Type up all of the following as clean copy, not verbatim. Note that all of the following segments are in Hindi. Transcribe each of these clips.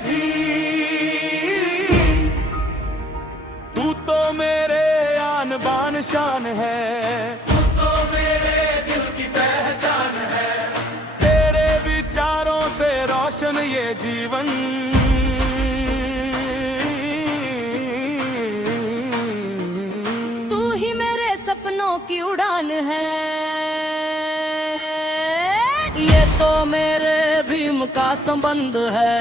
भी तू तो मेरे आन बान शान है, तू तो मेरे दिल की पहचान है। तेरे विचारों से रोशन ये जीवन, तू ही मेरे सपनों की उड़ान है। ये तो मेरे भीम का संबंध है,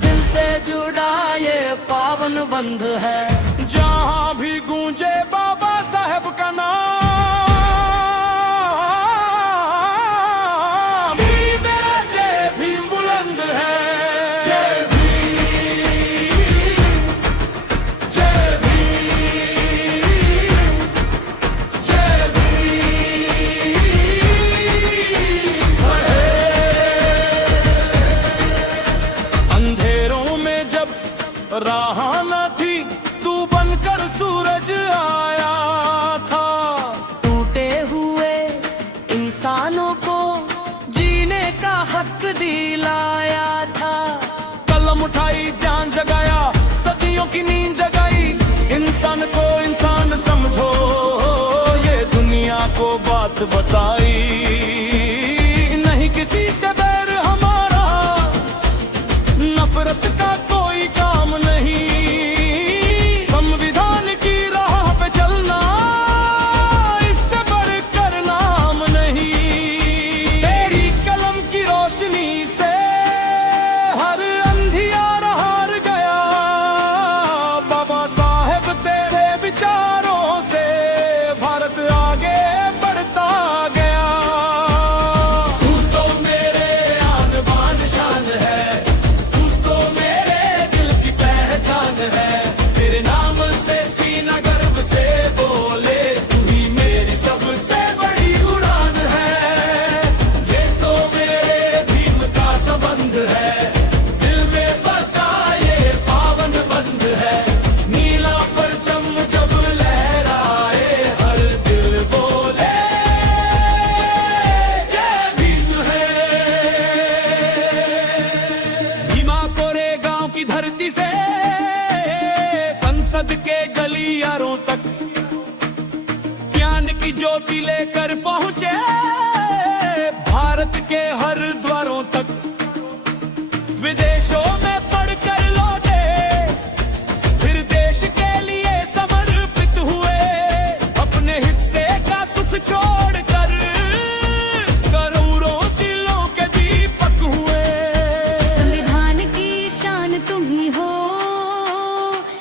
दिल से जुड़ा ये पावन बंध है। जहाँ भी गूंजे बाबा साहब का नाम, भी मेरा जय भीम बुलंद है। जय भीम, जय भीम, जय भीम। अंधेरों में जब राह न थी, तू बनकर सूरज आया था। टूटे हुए इंसानों को जीने का हक दिलाया था। कलम उठाई, ध्यान जगाया, सदियों की नींद जगाई। इंसान को इंसान समझो, ये दुनिया को बात बताई। नहीं किसी से बैर हमारा, नफरत का कोई काम नहीं। संविधान की राह पे चलना, इससे बढ़कर नाम नहीं। तेरी कलम की रोशनी से हर अंधियारा हार गया। बाबा साहेब तेरे विचारों से भारत आगे बढ़ता गया। तू तो मेरे आन बान शान है, तू तो मेरे दिल की पहचान है। तेरे नाम से सीना गर्व से बोले, तू ही मेरी सबसे बड़ी उड़ान है। ये तो मेरे भीम का संबंध है, दिल में बसा ये पावन बंध है। नीला परचम जब लहराए, हर दिल बोले जय भीम है। भीमा कोरे गांव की धरती से संसद के गलियारों तक ज्ञान की ज्योति लेकर पहुंचे, भारत के हर द्वारों तक। विदेशों में पढ़कर लौटे, फिर देश के लिए समर्पित हुए। अपने हिस्से का सुख छोड़कर करोड़ों दिलों के दीपक हुए। संविधान की शान तुम ही हो,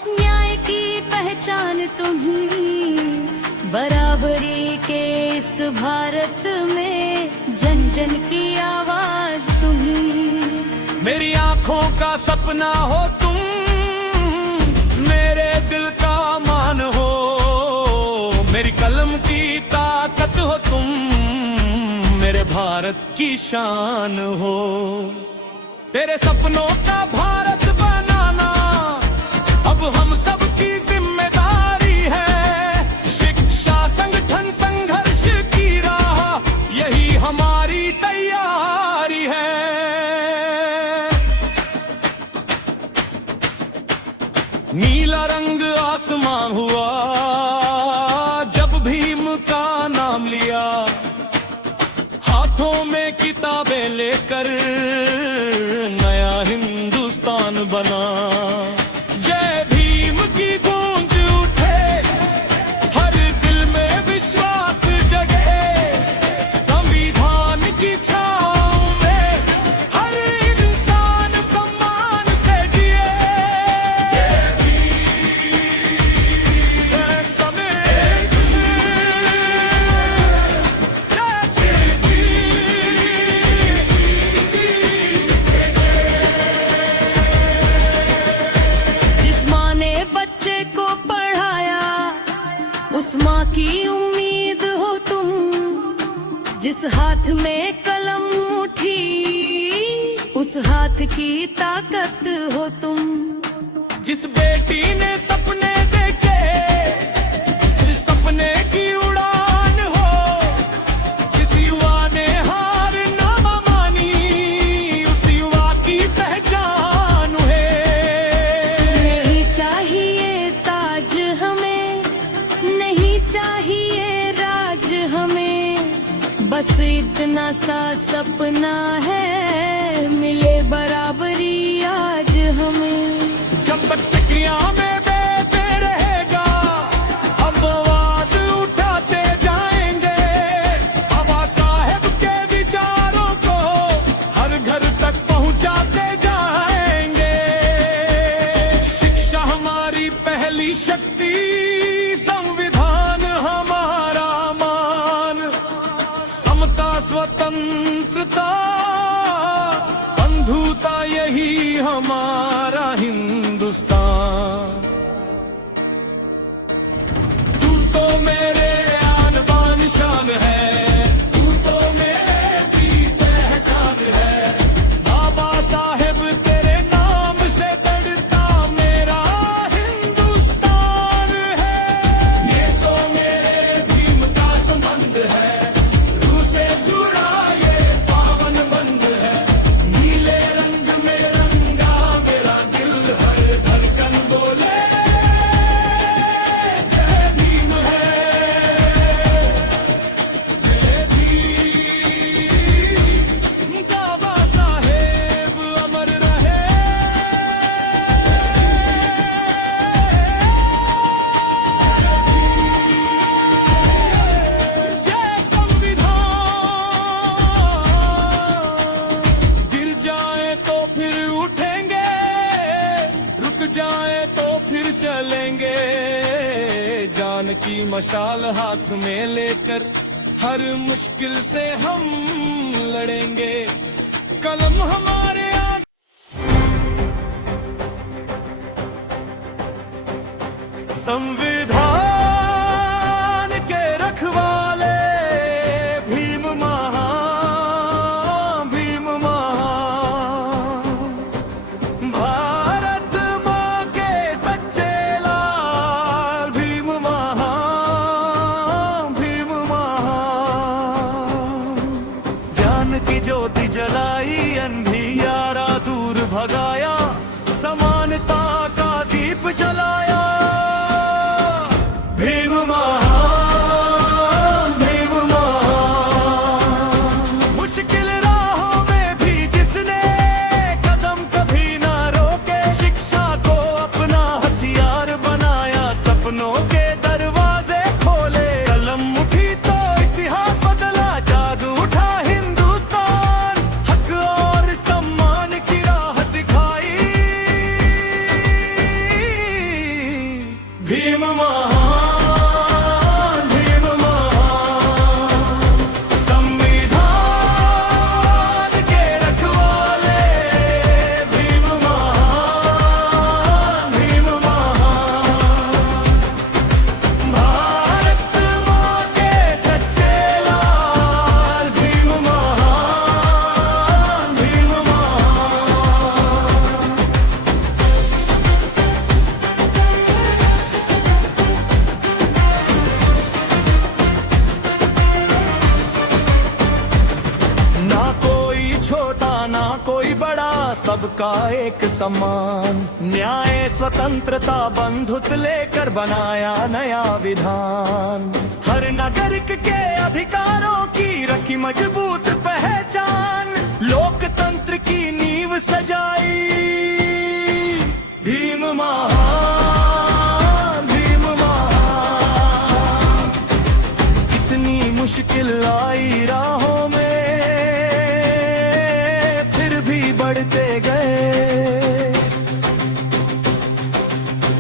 न्याय की पहचान तुम ही। बराबरी के इस भारत में जन जन की आवाज तुम ही। मेरी आंखों का सपना हो तुम, मेरे दिल का मान हो। मेरी कलम की ताकत हो तुम, मेरे भारत की शान हो। तेरे सपनों का भारत बनाना अब हम सब की जिम्मेदारी है। शिक्षा, संगठन, संघर्ष की राह, यही हमारी तैयारी है। नीला रंग आसमां हुआ जब भीम का नाम लिया। हाथों में किताबें लेकर नया हिंदुस्तान बना। जय भीम की गूंज उठे, हर दिल में विश्वास जगे। संविधान की छाँव में हर इंसान सम्मान से जिए। जय भीम, जय समेत, जय जिस माँ ने बच्चे को पढ़ाया, उस माँ की उम्मीद हो तुम। जिस हाथ में कलम उठी, उस हाथ की ताकत हो तुम। जिस बेटी ने सपने देखे, सिर्फ सपने की उड़ान हो। जिस युवा ने हार ना मानी, उस युवा की पहचान है। थक जाए तो फिर चलेंगे, जान की मशाल हाथ में लेकर हर मुश्किल से हम लड़ेंगे। कलम हमारे आगे संविधान के रखवाले भीम महान, भीम महान, भारत माँ के सच्चे लाल भीम महान, भीम महान। ज्ञान की ज्योति जलाई, अंधियारा दूर भगाया, समानता का दीप जलाया। भीम महान, भीम महान। मुश्किल राहों में भी जिसने कदम कभी ना रोके, शिक्षा को अपना हथियार बनाया, सपनों के दरवाजे खोले। कलम उठी तो इतिहास बदला, जाग उठा हिंदुस्तान, हक और सम्मान की राह दिखाई। भीम महान, कोई बड़ा, सबका एक समान। न्याय स्वतंत्रता बंधुत्व लेकर बनाया नया विधान। हर नागरिक के अधिकारों की रखी मजबूत पहचान, लोकतंत्र की नींव सजाई। भीम महान, भीम महान। कितनी मुश्किल आई राहों में, बढ़ते गए।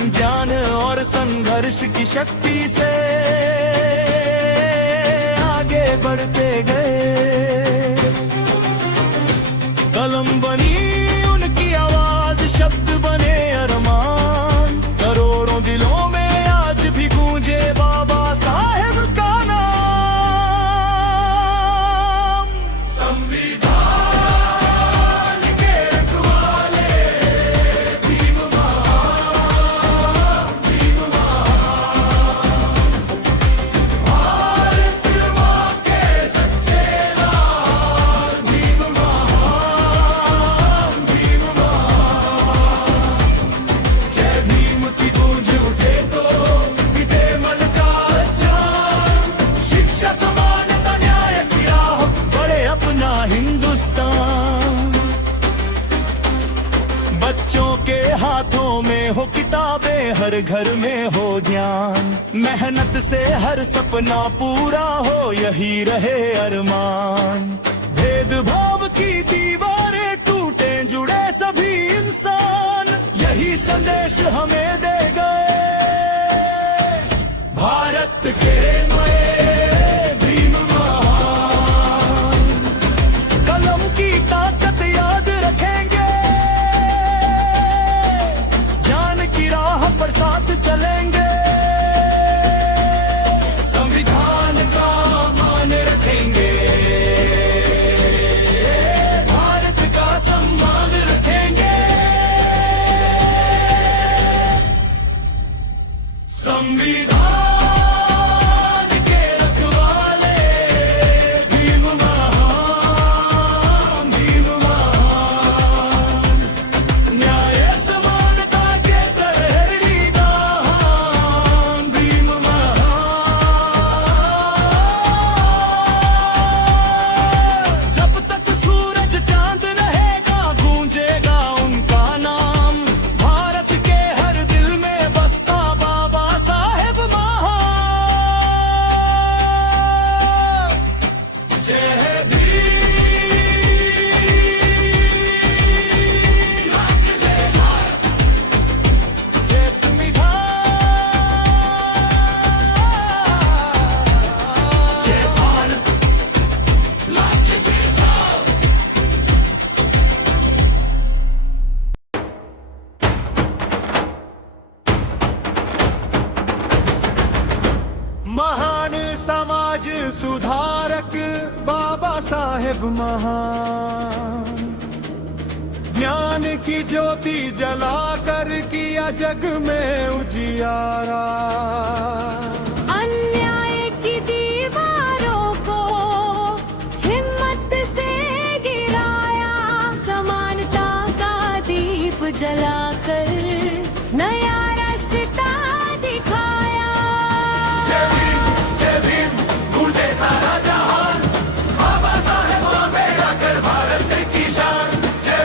ज्ञान और संघर्ष की शक्ति से आगे बढ़ते गए। कलम बनी उनकी आवाज, शब्द बने अरमान। करोड़ों दिलों में आज भी गूंजे बाबा साहेब का नाम। संविधान बच्चों के हाथों में हो किताबें, हर घर में हो ज्ञान। मेहनत से हर सपना पूरा हो, यही रहे अरमान। भेदभाव की दीवारें टूटे, जुड़े सभी इंसान, यही संदेश हमें दे गए भारत के भीम महान। कलम की ताकत याद रखेंगे, ज्ञान की राह पर साथ चलेंगे। संविधान का मान रखेंगे, भारत का सम्मान रखेंगे। साहेब महान, ज्ञान की ज्योति जलाकर किया जग में उजियारा। अन्याय की दीवारों को हिम्मत से गिराया, समानता का दीप जलाकर नया रास्ता दिखाया। जय भीम गूंजे सारा जहान, बाबा साहेब आंबेडकर भारत की शान। जय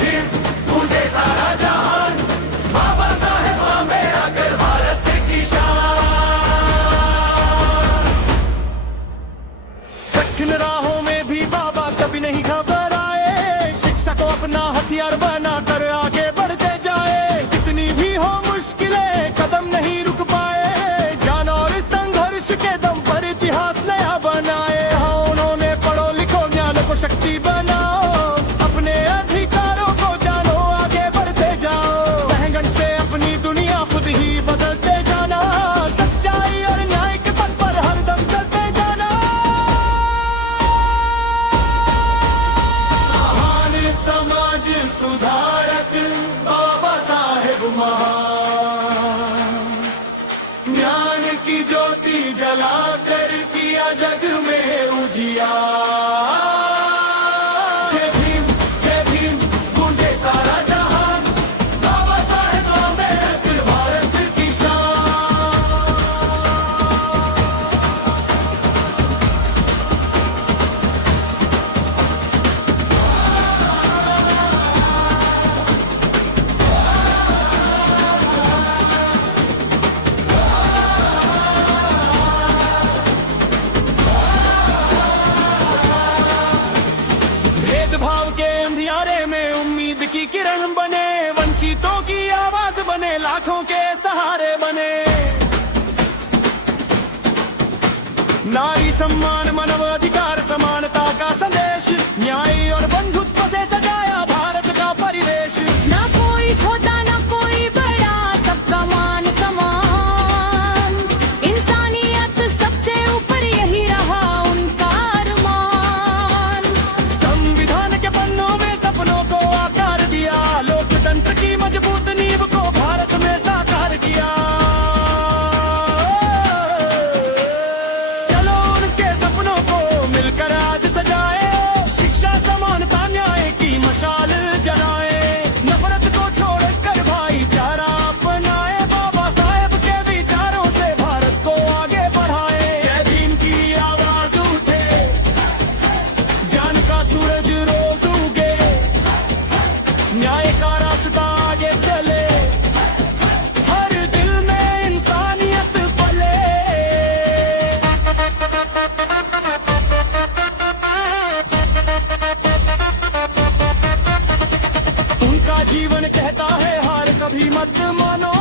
भीम गूंजे सारा जहान, बाबा साहेब आंबेडकर भारत की शान। कठिन राहों में भी बाबा कभी नहीं घबराए, शिक्षा को अपना हथियार बनाकर आगे बढ़ते जाए। कितनी भी हो मुश्किलें कदम नहीं रुक पाए, जान और संघर्ष के दम पर इतिहास नया बनाए। हाँ, उन्होंने पढ़ो लिखो ज्ञान को शक्ति बनाओ, अपने अधिकारों को जानो आगे बढ़ते जाओ। महंगन से अपनी दुनिया खुद ही बदलते जाना, सच्चाई और न्याय के पथ पर हरदम चलते जाना। महान समाज सुधारक बाबा साहेब महान, ज्ञान की ज्योति जलाकर किया जग में उजियार। जय भीम गूंजे सारा जहान, बाबा साहेब आंबेडकर भारत की शान। भेदभाव के अंधियारे में उम्मीद की किरण बने, वंचितों की आवाज बने, लाखों के सहारे बने। नारी सम्मान मानव अधिकार समानता का संदेश, न्याय और बंधुत्व से सजाया भारत का परिवेश। ना कोई छोटा ना कोई बड़ा, सबका मान समान, इंसानियत सबसे ऊपर यही रहा उनका अरमान। संविधान के पन्नों में सपनों को आकार दिया, लोकतंत्र की मजबूत नींव को भारत में साकार किया। चलो उनके सपनों को मिलकर आज सजाए, शिक्षा समानता न्याय की मशाल जलाए। नफरत को छोड़कर भाईचारा अपनाए, बाबा साहेब के विचारों से भारत को आगे बढ़ाए। जय भीम की आवाज उठे, जान का सूरज रोज उगे, न्याय का रास्ता आगे चले, हर दिल में इंसानियत पले। उनका जीवन कहता है हार कभी मत मानो,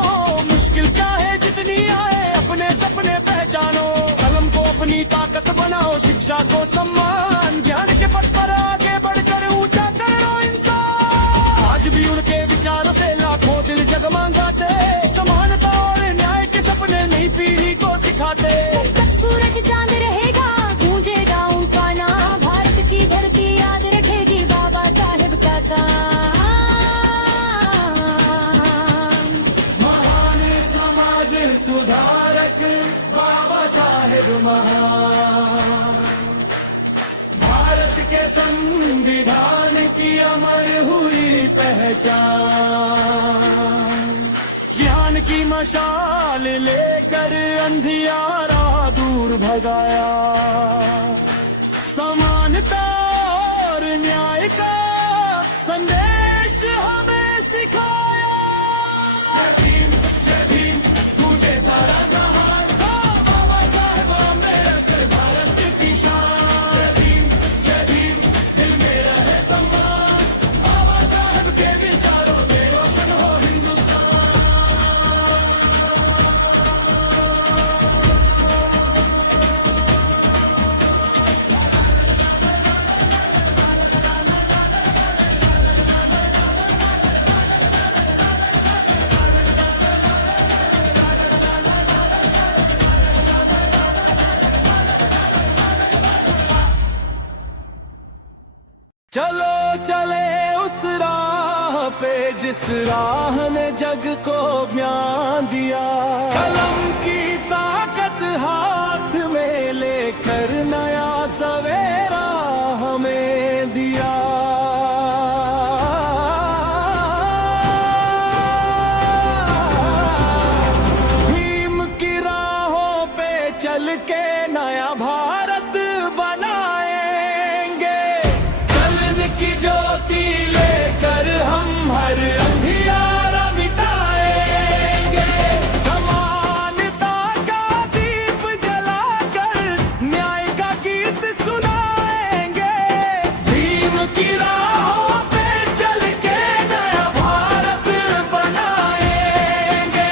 मुश्किल चाहे जितनी आए अपने सपने पहचानो। कलम को अपनी ताकत बनाओ, शिक्षा को सम्मान, ज्ञान के पथ पर आगे बढ़कर ऊंचा करो इंसान। आज भी उनके विचारों से लाखों दिल जगमगाते, समानता और न्याय के सपने नई पीढ़ी को सिखाते। जब तक सूरज चांद रहेगा गूंजेगा उनका नाम, भारत की धरती याद रखेगी बाबा साहेब का काम। महान समाज सुधारक बाबा साहेब महान, भारत के संविधान की अमर हुई पहचान। ज्ञान की मशाल लेकर अंधियारा दूर भगाया, समानता और न्याय का संदेश हमें सिखाया। जय भीम गूंजे सारा जहान, बाबा साहेब आंबेडकर भारत की शान। जय भीम दिल में रहे सम्मान, बाबा साहेब के विचारों से रोशन हो हिंदुस्तान। चलो चले उस राह पे जिस राह ने जग को बयां दिया, कलम की ताकत हाथ में लेकर नया सवेरा हमें दिया। भीम की राहों पे चल के नया भारत बनाएंगे, कलन की ज्योति लेकर हम हर अंधियारा मिटाएंगे, समानता का दीप जलाकर न्याय का गीत सुनाएंगे। भीम की राहों पे चल के नया भारत बनाएंगे,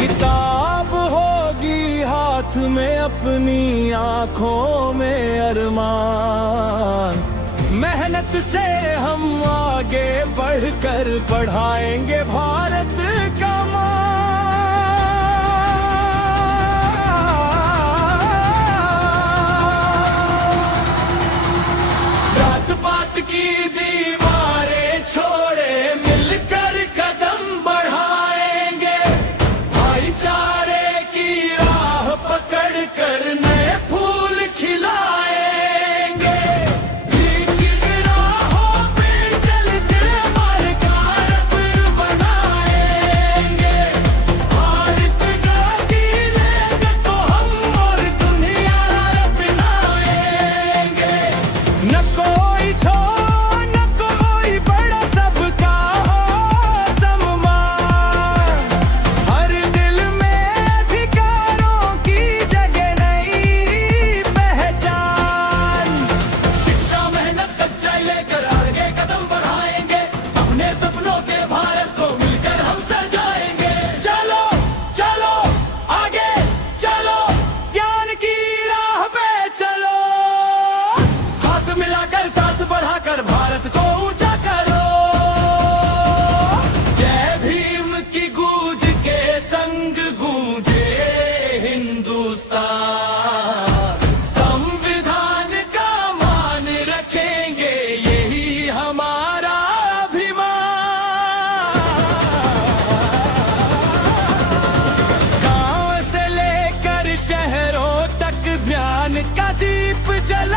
किताब होगी हाथ में अपनी आंखों में अरमान, मेहनत से हम आगे बढ़कर बढ़ाएंगे भारत का मान। जात पात की दीवारें छोड़े मिलकर कदम बढ़ाएंगे, भाईचारे की राह पकड़ कर नए फूल खिलाएंगे। भीम की राहों पे चल के भारत बनाएंगे, भारत का लेंगे तो हम और दुनिया अपनाएंगे। न कोई छोटा न कोई बड़ा, सबका हो सम्मान, हर दिल में अधिकारों की जगह नई पहचान। शिक्षा मेहनत सच्चाई लेकर आगे कदम बढ़ाएंगे, अपने सपनों के भारत को मिलकर हम सजाएंगे। चलो चलो आगे चलो, ज्ञान की राह पे चलो, हाथ मिलाकर साथ बढ़ाकर भारत को ऊंचा करो। जय भीम की गूंज के संग गूंजे हिंदुस्तान, संविधान का मान रखेंगे यही हमारा अभिमान। गांव से लेकर शहरों तक ज्ञान का दीप जला